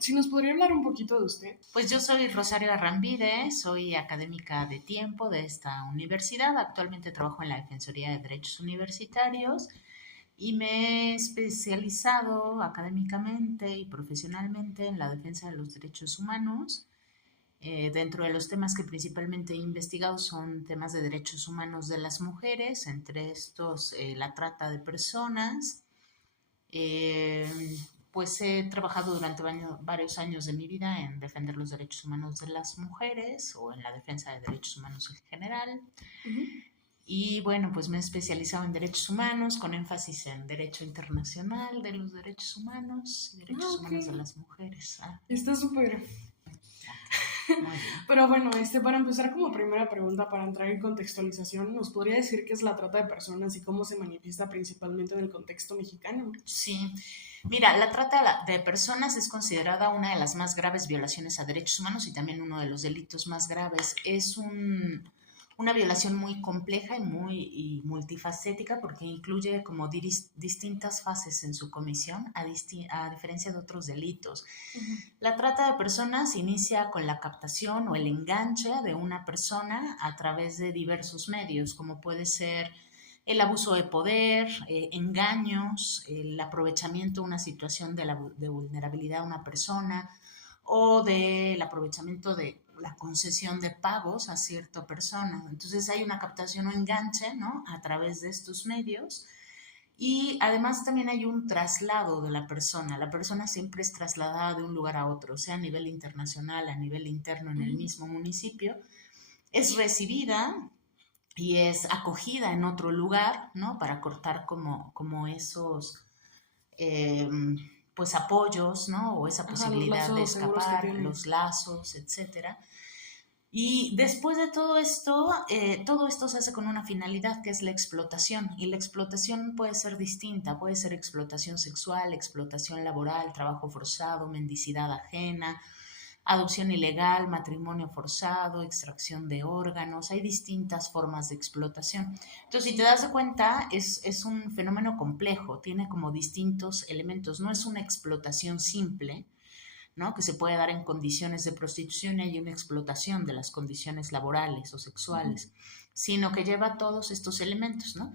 Si nos podría hablar un poquito de usted. Pues yo soy Rosario Arrambide, soy académica de tiempo de esta universidad. Actualmente trabajo en la Defensoría de Derechos Universitarios y me he especializado académicamente y profesionalmente en la defensa de los derechos humanos. Dentro de los temas que principalmente he investigado son temas de derechos humanos de las mujeres, entre estos la trata de personas. Eh, pues he trabajado durante varios años de mi vida en defender los derechos humanos de las mujeres o en la defensa de derechos humanos en general. Ujú. Y bueno, pues me he especializado en derechos humanos con énfasis en derecho internacional de los derechos humanos y Ah, derechos ok. humanos de las mujeres. Está súper. Ok, muy bien. Pero bueno, para empezar como primera pregunta, para entrar en contextualización, ¿nos podría decir qué es la trata de personas y cómo se manifiesta principalmente en el contexto mexicano? Sí, mira, la trata de personas es considerada una de las más graves violaciones a derechos humanos y también uno de los delitos más graves. Una violación muy compleja y muy multifacética porque incluye como distintas fases en su comisión, a diferencia de otros delitos. Ujú. La trata de personas inicia con la captación o el enganche de una persona a través de diversos medios, como puede ser el abuso de poder, engaños, el aprovechamiento de una situación de vulnerabilidad de una persona o del aprovechamiento de la concesión de pagos a cierta persona. Entonces hay una captación o enganche, ¿no? A través de estos medios y además también hay un traslado de la persona. La persona siempre es trasladada de un lugar a otro, sea a nivel internacional, a nivel interno en el Ujú. mismo municipio. Es recibida y es acogida en otro lugar, ¿no? Para cortar como esos, eh, pues apoyos, ¿no? O esa Ajá, los posibilidad de lazos seguros que escapar, tiene. los lazos, etcétera. Y después de todo esto se hace con una finalidad que es la explotación. Y la explotación puede ser distinta, puede ser explotación sexual, explotación laboral, trabajo forzado, mendicidad ajena, adopción ilegal, matrimonio forzado, extracción de órganos. Hay distintas formas de explotación. Entonces, si te das cuenta, es un fenómeno complejo, tiene como distintos elementos. No es una explotación simple, ¿no? Que se puede dar en condiciones de prostitución y hay una explotación de las condiciones laborales o Ujú. sexuales, sino que lleva todos estos elementos, ¿no?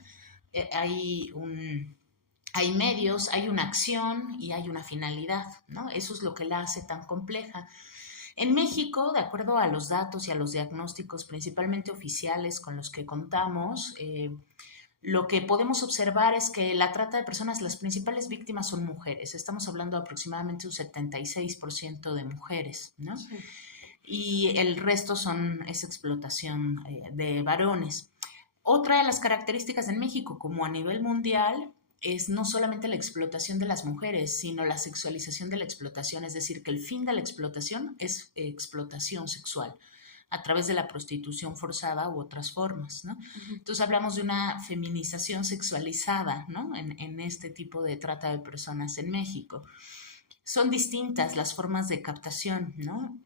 Eh, hay un, hay medios, hay una acción y hay una finalidad, ¿no? Eso es lo que la hace tan compleja. En México, de acuerdo a los datos y a los diagnósticos principalmente oficiales con los que contamos, lo que podemos observar es que la trata de personas, las principales víctimas son mujeres. Estamos hablando de aproximadamente un 76% de mujeres, ¿no? Sí. Y el resto es explotación de varones. Otra de las características en México, como a nivel mundial, es no solamente la explotación de las mujeres, sino la sexualización de la explotación, es decir, que el fin de la explotación es explotación sexual a través de la prostitución forzada u otras formas, ¿no? Ujú. Entonces hablamos de una feminización sexualizada, ¿no? En este tipo de trata de personas en México. Son distintas las formas de captación, ¿no?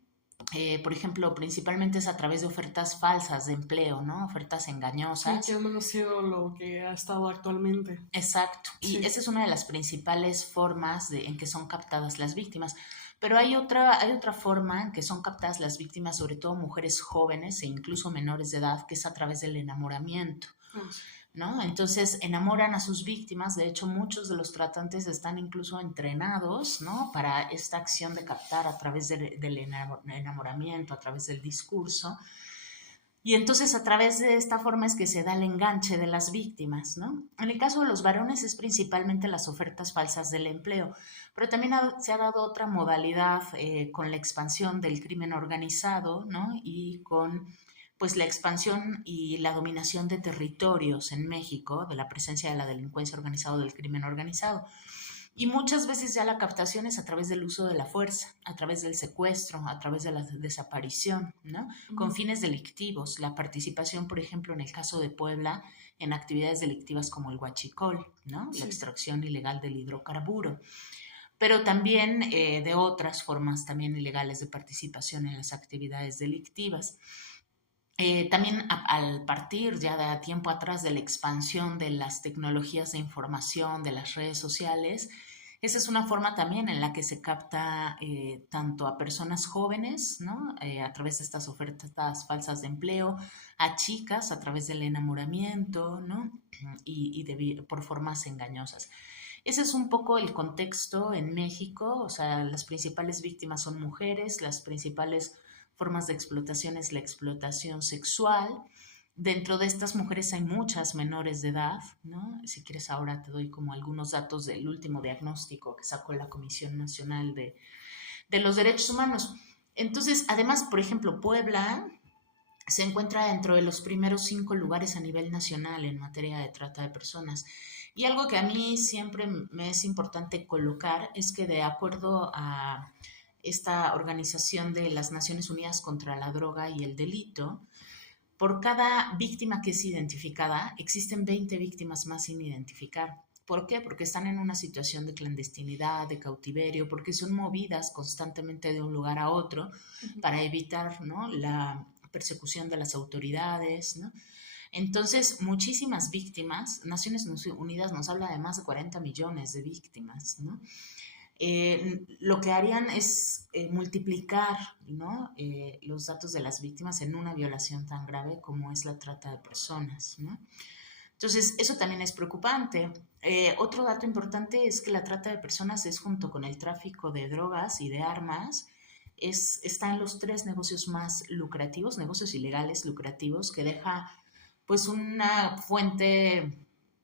Por ejemplo, principalmente es a través de ofertas falsas de empleo, ¿no? Ofertas Sí, que engañosas. ha sido lo que ha estado actualmente. Exacto. Y Sí. esa es una de las principales formas en que son captadas las víctimas. Pero hay otra forma en que son captadas las víctimas, sobre todo mujeres jóvenes e incluso menores de edad, que es a través del enamoramiento. Ah, sí. ¿No? Entonces enamoran a sus víctimas, de hecho muchos de los tratantes están incluso entrenados, ¿no? Para esta acción de captar a través del enamoramiento, a través del discurso. Y entonces a través de esta forma es que se da el enganche de las víctimas, ¿no? En el caso de los varones es principalmente las ofertas falsas del empleo, pero también se ha dado otra modalidad con la expansión del crimen organizado, ¿no? Y con pues la expansión y la dominación de territorios en México, de la presencia de la delincuencia organizada o del crimen organizado. Y muchas veces ya la captación es a través del uso de la fuerza, a través del secuestro, a través de la desaparición, ¿no? Con Ujú. fines delictivos. La participación, por ejemplo, en el caso de Puebla, en actividades delictivas como el huachicol, ¿no? La Sí. extracción ilegal del hidrocarburo. Pero también de otras formas también ilegales de participación en las actividades delictivas. También al partir ya de tiempo atrás de la expansión de las tecnologías de información, de las redes sociales, Esa es una forma también en la que se capta tanto a personas jóvenes, ¿no? A través de estas ofertas falsas de empleo, a chicas a través del enamoramiento, ¿no? Por formas engañosas. Ese es un poco el contexto en México, o sea, las principales víctimas son mujeres, las principales formas de explotación es la explotación sexual. Dentro de estas mujeres hay muchas menores de edad, ¿no? Si quieres ahora te doy como algunos datos del último diagnóstico que sacó la Comisión Nacional de los Derechos Humanos. Entonces, además, por ejemplo, Puebla se encuentra dentro de los primeros 5 lugares a nivel nacional en materia de trata de personas. Y algo que a mí siempre me es importante colocar es que de acuerdo a esta Organización de las Naciones Unidas contra la Droga y el Delito, por cada víctima que es identificada, existen 20 víctimas más sin identificar. ¿Por qué? Porque están en una situación de clandestinidad, de cautiverio, porque son movidas constantemente de un lugar a otro para evitar, ¿no?, la persecución de las autoridades, ¿no? Entonces, muchísimas víctimas, Naciones Unidas nos habla de más de 40 millones de víctimas, ¿no? Lo que harían es multiplicar, ¿no?, los datos de las víctimas en una violación tan grave como es la trata de personas, ¿no? Entonces, eso también es preocupante. Otro dato importante es que la trata de personas es, junto con el tráfico de drogas y de armas, está en los 3 negocios más lucrativos, negocios ilegales lucrativos, que deja pues una fuente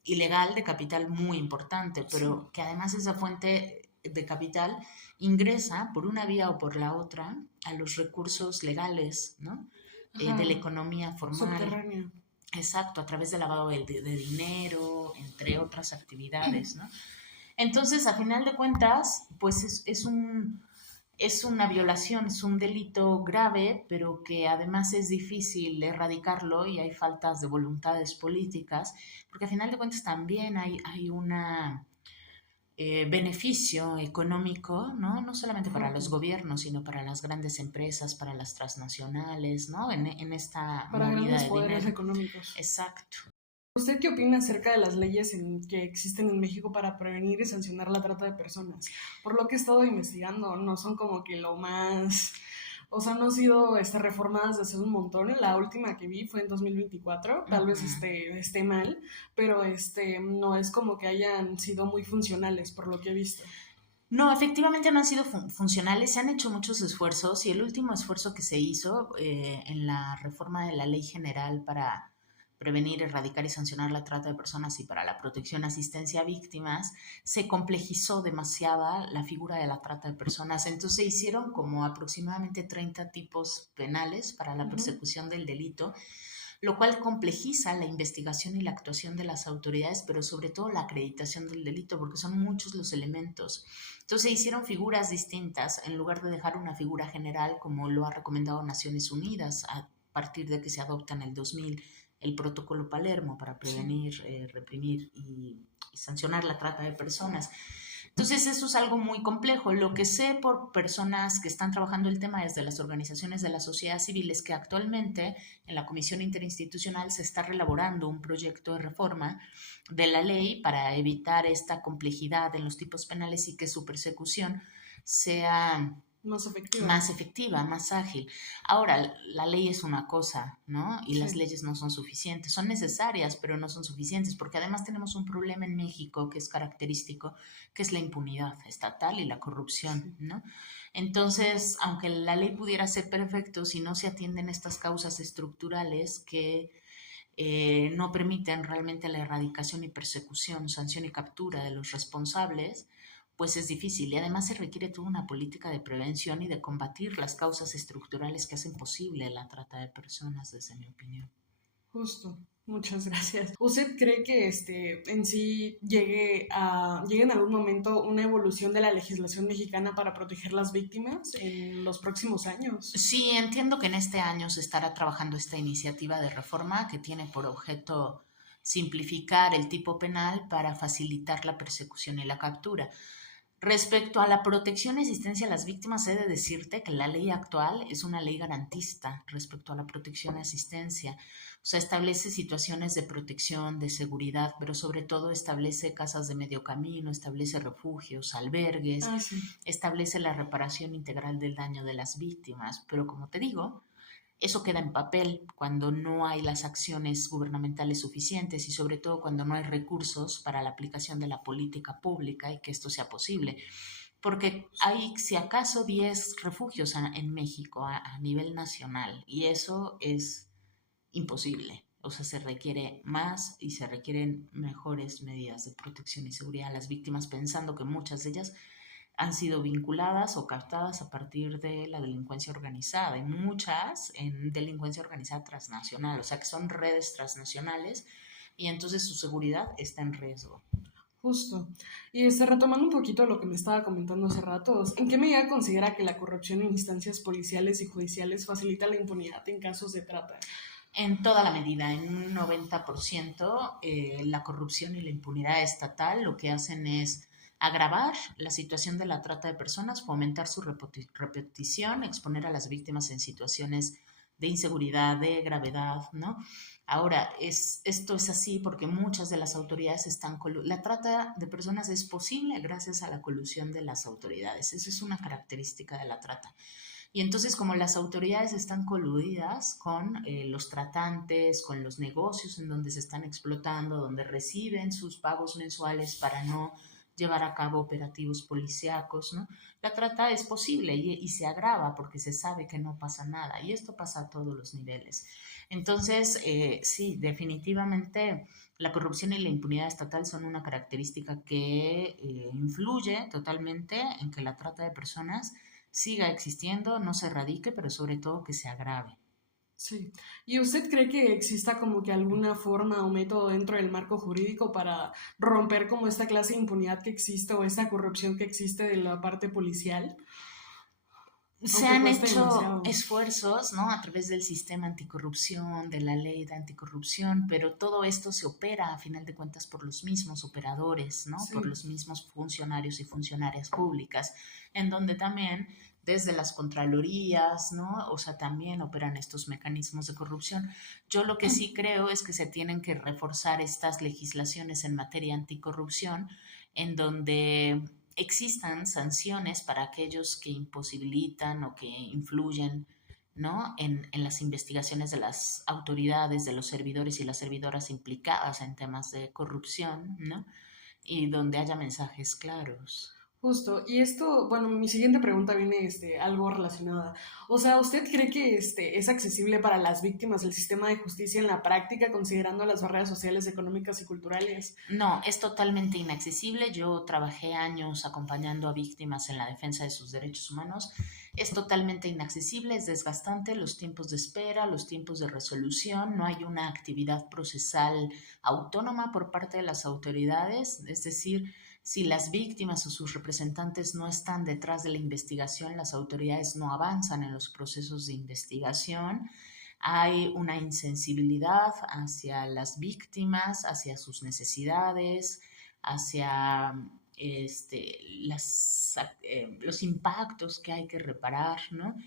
ilegal de capital muy importante, pero que además esa fuente de capital ingresa por una vía o por la otra a los recursos legales, ¿no? De la economía formal. Subterránea. Exacto, a través del lavado de dinero, entre otras actividades, ¿no? Entonces, a final de cuentas, pues es una violación, es un delito grave, pero que además es difícil erradicarlo y hay faltas de voluntades políticas, porque a final de cuentas también hay una beneficio económico, ¿no? No solamente para los gobiernos, sino para las grandes empresas, para las transnacionales, ¿no? En esta para movida grandes de poderes dinero. económicos. Exacto. ¿Usted qué opina acerca de las leyes que existen en México para prevenir y sancionar la trata de personas? Por lo que he estado investigando, no son como que lo más... O sea, no han sido reformadas desde hace un montón. La última que vi fue en 2024. Tal vez esté mal, pero no es como que hayan sido muy funcionales por lo que he visto. No, efectivamente no han sido funcionales, se han hecho muchos esfuerzos y el último esfuerzo que se hizo en la reforma de la Ley General para prevenir, erradicar y sancionar la trata de personas y para la protección y asistencia a víctimas, se complejizó demasiado la figura de la trata de personas. Entonces se hicieron como aproximadamente 30 tipos penales para la persecución del delito, lo cual complejiza la investigación y la actuación de las autoridades, pero sobre todo la acreditación del delito, porque son muchos los elementos. Entonces se hicieron figuras distintas en lugar de dejar una figura general como lo ha recomendado Naciones Unidas a partir de que se adopta en el 2000 el protocolo Palermo para prevenir, reprimir y sancionar la trata de personas. Entonces eso es algo muy complejo. Lo que sé por personas que están trabajando el tema desde las organizaciones de la sociedad civil es que actualmente en la Comisión Interinstitucional se está reelaborando un proyecto de reforma de la ley para evitar esta complejidad en los tipos penales y que su persecución sea más efectiva, más ágil. Ahora, la ley es una cosa, ¿no? Y las leyes no son suficientes. Son necesarias, pero no son suficientes, porque además tenemos un problema en México que es característico, que es la impunidad estatal y la corrupción, ¿no? Entonces, aunque la ley pudiera ser perfecta, si no se atienden estas causas estructurales que no permiten realmente la erradicación y persecución, sanción y captura de los responsables, pues es difícil y además se requiere toda una política de prevención y de combatir las causas estructurales que hacen posible la trata de personas, desde mi opinión. Justo, muchas gracias. ¿Usted cree que en sí llegue en algún momento una evolución de la legislación mexicana para proteger las víctimas en los próximos años? Sí, entiendo que en este año se estará trabajando esta iniciativa de reforma que tiene por objeto simplificar el tipo penal para facilitar la persecución y la captura. Respecto a la protección y asistencia a las víctimas, he de decirte que la ley actual es una ley garantista respecto a la protección y asistencia. O sea, establece situaciones de protección, de seguridad, pero sobre todo establece casas de medio camino, establece refugios, albergues, Ah, sí. establece la reparación integral del daño de las víctimas. Pero como te digo, eso queda en papel cuando no hay las acciones gubernamentales suficientes y sobre todo cuando no hay recursos para la aplicación de la política pública y que esto sea posible. Porque hay, si acaso, 10 refugios en México a nivel nacional y eso es imposible. O sea, se requiere más y se requieren mejores medidas de protección y seguridad a las víctimas, pensando que muchas de ellas han sido vinculadas o captadas a partir de la delincuencia organizada y muchas en delincuencia organizada transnacional, o sea que son redes transnacionales y entonces su seguridad está en riesgo. Justo. Y retomando un poquito lo que me estaba comentando hace rato, ¿en qué medida considera que la corrupción en instancias policiales y judiciales facilita la impunidad en casos de trata? En toda la medida, en un 90%, la corrupción y la impunidad estatal lo que hacen es agravar la situación de la trata de personas, fomentar su repetición, exponer a las víctimas en situaciones de inseguridad, de gravedad, ¿no? Ahora, esto es así porque muchas de las autoridades están... La trata de personas es posible gracias a la colusión de las autoridades. Esa es una característica de la trata. Y entonces, como las autoridades están coludidas con los tratantes, con los negocios en donde se están explotando, donde reciben sus pagos mensuales para no llevar a cabo operativos policíacos, ¿no? La trata es posible y se agrava porque se sabe que no pasa nada y esto pasa a todos los niveles. Entonces, sí, definitivamente la corrupción y la impunidad estatal son una característica que influye totalmente en que la trata de personas siga existiendo, no se erradique, pero sobre todo que se agrave. Sí. ¿Y usted cree que exista como que alguna forma o método dentro del marco jurídico para romper como esta clase de impunidad que existe o esta corrupción que existe de la parte policial? Se Aunque han cueste hecho demasiado. esfuerzos, ¿no? A través del sistema anticorrupción, de la ley de anticorrupción, pero todo esto se opera a final de cuentas por los mismos operadores, ¿no? Por Sí. los mismos funcionarios y funcionarias públicas, en donde también desde las contralorías, ¿no? O sea, también operan estos mecanismos de corrupción. Yo lo que sí creo es que se tienen que reforzar estas legislaciones en materia anticorrupción, en donde existan sanciones para aquellos que imposibilitan o que influyen, ¿no? En las investigaciones de las autoridades, de los servidores y las servidoras implicadas en temas de corrupción, ¿no? Y donde haya mensajes claros. Justo, y esto, bueno, mi siguiente pregunta viene algo relacionada. O sea, ¿usted cree que es accesible para las víctimas el sistema de justicia en la práctica, considerando las barreras sociales, económicas y culturales? No, es totalmente inaccesible. Yo trabajé años acompañando a víctimas en la defensa de sus derechos humanos. Es totalmente inaccesible, es desgastante, los tiempos de espera, los tiempos de resolución, no hay una actividad procesal autónoma por parte de las autoridades, es decir, si las víctimas o sus representantes no están detrás de la investigación, las autoridades no avanzan en los procesos de investigación. Hay una insensibilidad hacia las víctimas, hacia sus necesidades, hacia los impactos que hay que reparar, ¿no?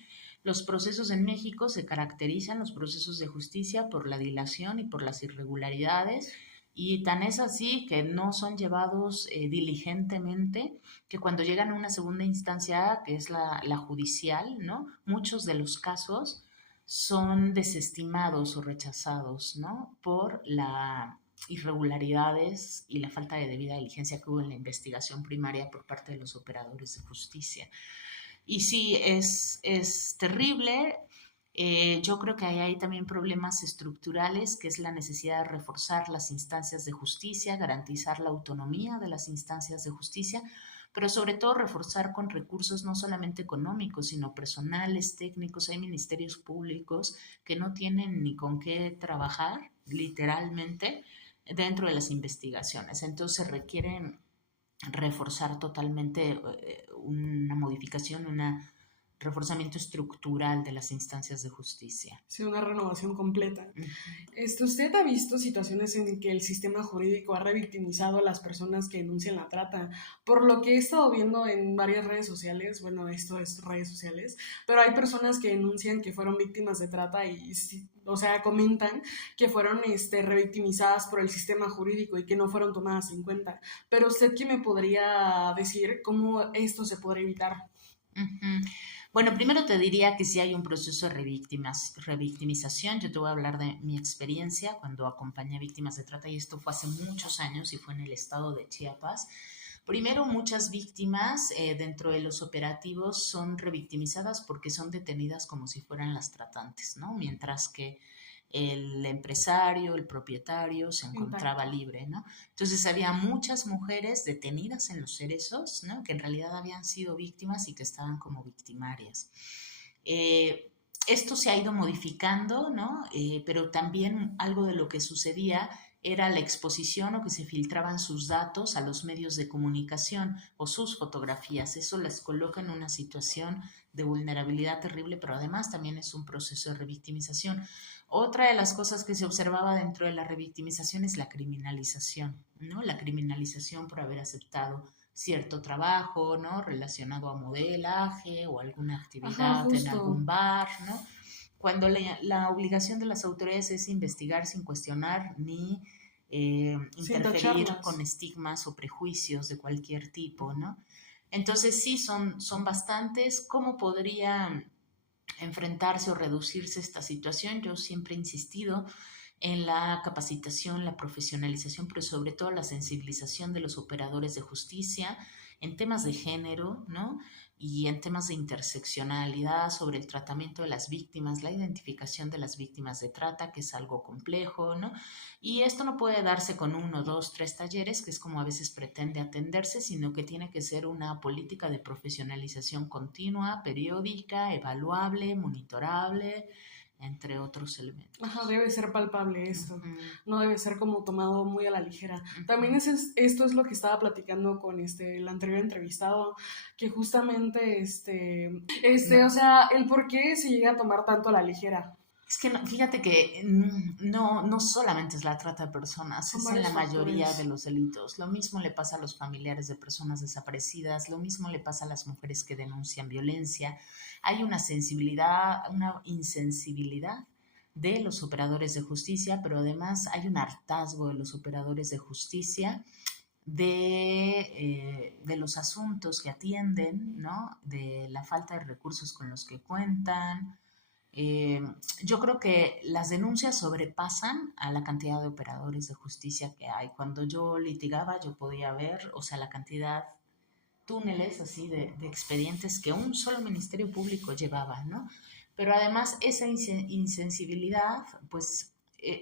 Los procesos en México se caracterizan, los procesos de justicia, por la dilación y por las irregularidades, y tan es así que no son llevados diligentemente, que cuando llegan a una segunda instancia, que es la judicial, ¿no? Muchos de los casos son desestimados o rechazados, ¿no? Por las irregularidades y la falta de debida diligencia que hubo en la investigación primaria por parte de los operadores de justicia. Y sí, es terrible. Yo creo que hay también problemas estructurales, que es la necesidad de reforzar las instancias de justicia, garantizar la autonomía de las instancias de justicia, pero sobre todo reforzar con recursos no solamente económicos, sino personales, técnicos. Hay ministerios públicos que no tienen ni con qué trabajar, literalmente, dentro de las investigaciones. Entonces requieren reforzar totalmente una modificación, una reforzamiento estructural de las instancias de justicia. Sí, una renovación completa. Uh-huh. ¿Usted ha visto situaciones en que el sistema jurídico ha revictimizado a las personas que denuncian la trata? Por lo que he estado viendo en varias redes sociales, bueno, esto es redes sociales, pero hay personas que denuncian que fueron víctimas de trata y, o sea, comentan que fueron revictimizadas por el sistema jurídico y que no fueron tomadas en cuenta. Pero usted, ¿qué me podría decir cómo esto se podría evitar? Uh-huh. Bueno, primero te diría que sí hay un proceso de revictimización. Yo te voy a hablar de mi experiencia cuando acompañé a víctimas de trata y esto fue hace muchos años y fue en el estado de Chiapas. Primero, muchas víctimas dentro de los operativos son revictimizadas porque son detenidas como si fueran las tratantes, ¿no? Mientras que el empresario, el propietario se encontraba Impacto. libre, ¿no? Entonces había muchas mujeres detenidas en los cerezos, ¿no? Que en realidad habían sido víctimas y que estaban como victimarias. Eh, Esto se ha ido modificando, ¿no? Pero también algo de lo que sucedía era la exposición o que se filtraban sus datos a los medios de comunicación o sus fotografías. Eso les coloca en una situación de vulnerabilidad terrible, pero además también es un proceso de revictimización. Otra de las cosas que se observaba dentro de la revictimización es la criminalización, ¿no? La criminalización por haber aceptado cierto trabajo, ¿no? Relacionado a modelaje o alguna Ajá, actividad en justo. algún bar, ¿no? Cuando la obligación de las autoridades es investigar sin cuestionar ni Sin interferir con tacharlas. estigmas o prejuicios de cualquier tipo, ¿no? Entonces sí, son bastantes. ¿Cómo podría enfrentarse o reducirse esta situación? Yo siempre he insistido en la capacitación, la profesionalización, pero sobre todo la sensibilización de los operadores de justicia en temas de género, ¿no? Y en temas de interseccionalidad sobre el tratamiento de las víctimas, la identificación de las víctimas de trata, que es algo complejo, ¿no? Y esto no puede darse con uno, dos, tres talleres, que es como a veces pretende atenderse, sino que tiene que ser una política de profesionalización continua, periódica, evaluable, monitorable, entre otros Ajá, elementos. debe ser palpable esto, Uh-huh, no debe ser como tomado muy a la ligera. También uh-huh. esto es lo que estaba platicando con el anterior entrevistado, que justamente No, o sea, el por qué se llega a tomar tanto a la ligera. es que fíjate que no solamente es la trata de personas, Son es en la varios mayoría de factores. los delitos. Lo mismo le pasa a los familiares de personas desaparecidas, lo mismo le pasa a las mujeres que denuncian violencia. Hay una sensibilidad, una insensibilidad de los operadores de justicia, pero además hay un hartazgo de los operadores de justicia de los asuntos que atienden, ¿no? De la falta de recursos con los que cuentan. eh, yo creo que las denuncias sobrepasan a la cantidad de operadores de justicia que hay. Cuando yo litigaba, yo podía ver, o sea, la cantidad, túneles así de expedientes que un solo ministerio público llevaba, ¿no? Pero además esa insensibilidad, pues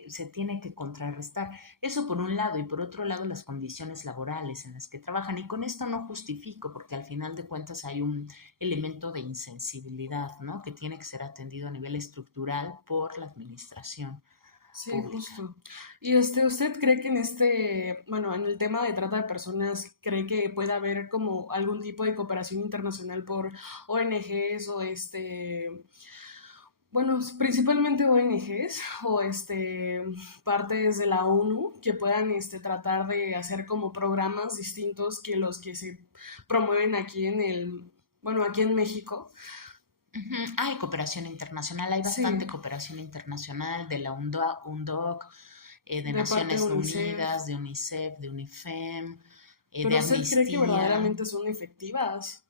se tiene que contrarrestar. Eso por un lado, y por otro lado las condiciones laborales en las que trabajan. Y con esto no justifico, porque al final de cuentas hay un elemento de insensibilidad, ¿no? Que tiene que ser atendido a nivel estructural por la administración Sí, pública. justo. Y ¿usted cree que bueno, en el tema de trata de personas, cree que puede haber como algún tipo de cooperación internacional por ONGs o bueno, principalmente ONGs o partes de la ONU que puedan tratar de hacer como programas distintos que los que se promueven aquí bueno, aquí en México? Ujú. Hay cooperación internacional, hay bastante Sí, cooperación internacional de la UNDOC, de de parte de Naciones UNICEF. Unidas, de UNICEF, de UNIFEM, de Pero ¿usted cree que Amnistía. verdaderamente son efectivas?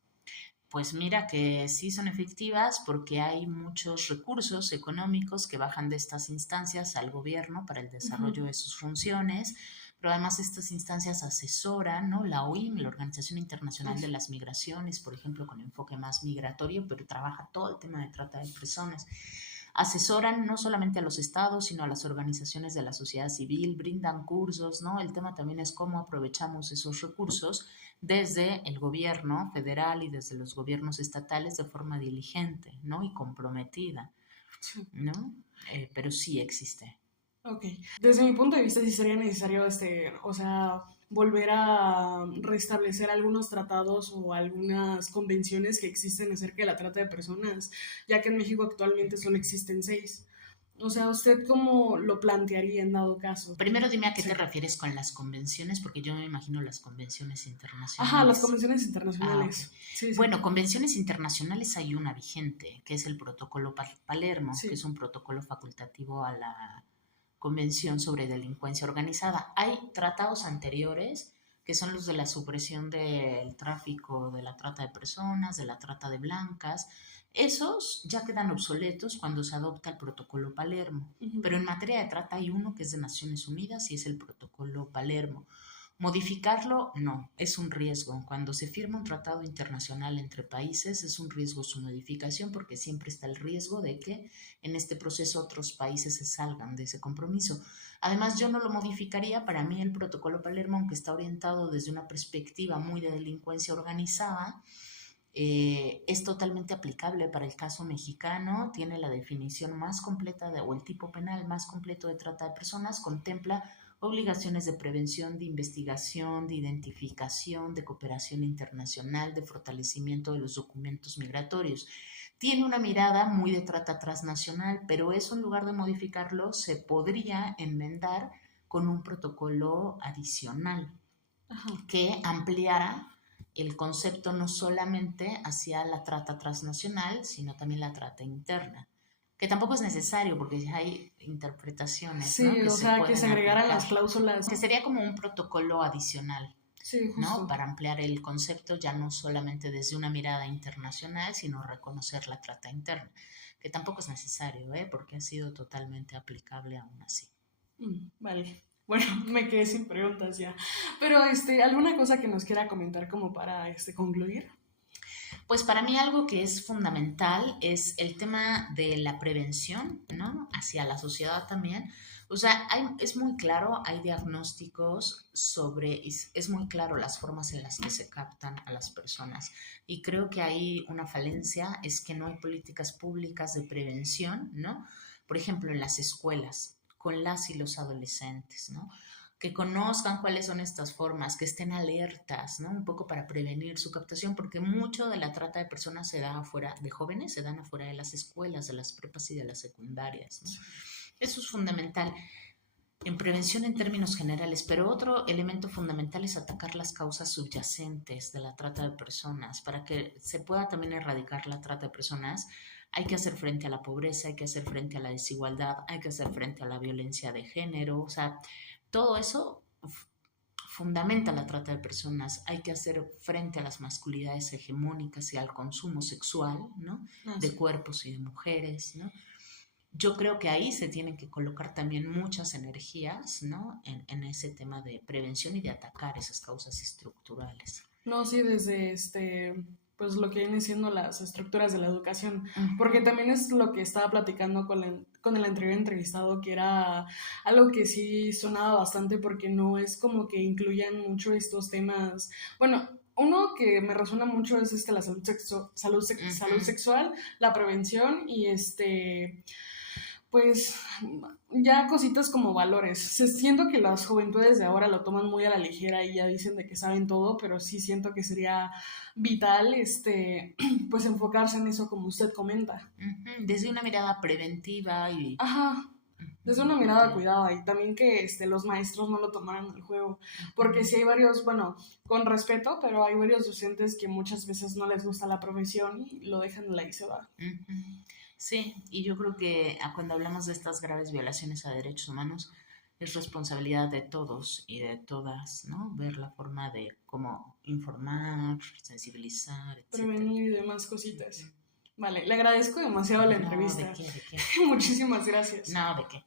Pues mira que sí son efectivas porque hay muchos recursos económicos que bajan de estas instancias al gobierno para el Ujú. desarrollo de sus funciones, pero además estas instancias asesoran, ¿no? La OIM, la Organización Internacional de Eso. las Migraciones, por ejemplo, con enfoque más migratorio, pero trabaja todo el tema de trata de personas. Asesoran no solamente a los estados, sino a las organizaciones de la sociedad civil, brindan cursos, ¿no? El tema también es cómo aprovechamos esos recursos desde el gobierno federal y desde los gobiernos estatales de forma diligente, ¿no? Y comprometida, Sí. ¿no? Pero sí existe. Ok. Desde mi punto de vista sí sería necesario, o sea, volver a restablecer algunos tratados o algunas convenciones que existen acerca de la trata de personas, ya que en México actualmente solo existen 6. O sea, ¿usted cómo lo plantearía en dado caso? Primero dime a qué te Sí. refieres con las convenciones, porque yo me imagino las convenciones Ajá, las internacionales. convenciones Ah, ok. internacionales. Sí, sí, Bueno, convenciones internacionales hay una vigente, que es el Protocolo Palermo, que es sí. un protocolo facultativo a la Convención sobre Delincuencia Organizada. Hay tratados anteriores que son los de la supresión del tráfico, de la trata de personas, de la trata de blancas. Esos ya quedan obsoletos cuando se adopta el Protocolo Palermo. Ujú. Pero en materia de trata hay uno que es de Naciones Unidas y es el Protocolo Palermo. Modificarlo, no, es un riesgo. Cuando se firma un tratado internacional entre países, es un riesgo su modificación porque siempre está el riesgo de que en este proceso otros países se salgan de ese compromiso. Además, yo no lo modificaría. Para mí el protocolo Palermo, aunque está orientado desde una perspectiva muy de delincuencia organizada, es totalmente aplicable para el caso mexicano, tiene la definición más completa o el tipo penal más completo de trata de personas, contempla obligaciones de prevención, de investigación, de identificación, de cooperación internacional, de fortalecimiento de los documentos migratorios. Tiene una mirada muy de trata transnacional, pero eso en lugar de modificarlo se podría enmendar con un protocolo adicional Ajá. que ampliara el concepto no solamente hacia la trata transnacional, sino también la trata interna, que tampoco es necesario porque ya hay interpretaciones, ¿no?, Sí, que o se sea, que se pueden agregaran aplicar, las cláusulas. que sería como un protocolo adicional, Sí, ¿no?, justo. para ampliar el concepto ya no solamente desde una mirada internacional, sino reconocer la trata interna, que tampoco es necesario, porque ha sido totalmente aplicable aún así. Vale. Bueno, me quedé sin preguntas ya. Pero, ¿alguna cosa que nos quiera comentar como para, concluir? Pues para mí algo que es fundamental es el tema de la prevención, ¿no? Hacia la sociedad también. O sea, es muy claro, hay diagnósticos sobre, es muy claro las formas en las que se captan a las personas. Y creo que hay una falencia, es que no hay políticas públicas de prevención, ¿no? Por ejemplo, en las escuelas, con las y los adolescentes, ¿no? Que conozcan cuáles son estas formas, que estén alertas, ¿no? Un poco para prevenir su captación, porque mucho de la trata de personas se da afuera, de jóvenes, se dan afuera de las escuelas, de las prepas y de las secundarias, ¿no? Eso es fundamental en prevención en términos generales, pero otro elemento fundamental es atacar las causas subyacentes de la trata de personas. Para que se pueda también erradicar la trata de personas, hay que hacer frente a la pobreza, hay que hacer frente a la desigualdad, hay que hacer frente a la violencia de género, o sea, todo eso fundamenta la trata de personas. Hay que hacer frente a las masculinidades hegemónicas y al consumo sexual, ¿no?, Ah, de sí. cuerpos y de mujeres, ¿no? Yo creo que ahí se tienen que colocar también muchas energías, ¿no?, en ese tema de prevención y de atacar esas causas estructurales. No, sí, desde pues lo que viene siendo las estructuras de la educación, porque Ujú. también es lo que estaba platicando con el anterior entrevistado, que era algo que sí sonaba bastante porque no es como que incluyan mucho estos temas. Bueno, uno que me resuena mucho es la salud Ujú. sexual, la prevención y pues ya cositas como valores. Siento que las juventudes de ahora lo toman muy a la ligera y ya dicen de que saben todo, pero sí siento que sería vital, pues enfocarse en eso como usted comenta. Ujú. Desde una mirada preventiva y Ajá, desde una ujú, mirada cuidada y también que los maestros no lo tomaran al juego, porque sí hay varios, bueno, con respeto, pero hay varios docentes que muchas veces no les gusta la profesión y lo dejan de la y se va. ujú. Sí, y yo creo que cuando hablamos de estas graves violaciones a derechos humanos, es responsabilidad de todos y de todas, ¿no?, ver la forma de cómo informar, sensibilizar, etcétera. Prevenir y demás cositas. Vale, le agradezco demasiado la No, ¿de entrevista. qué? ¿De qué? Muchísimas gracias. No, ¿de qué?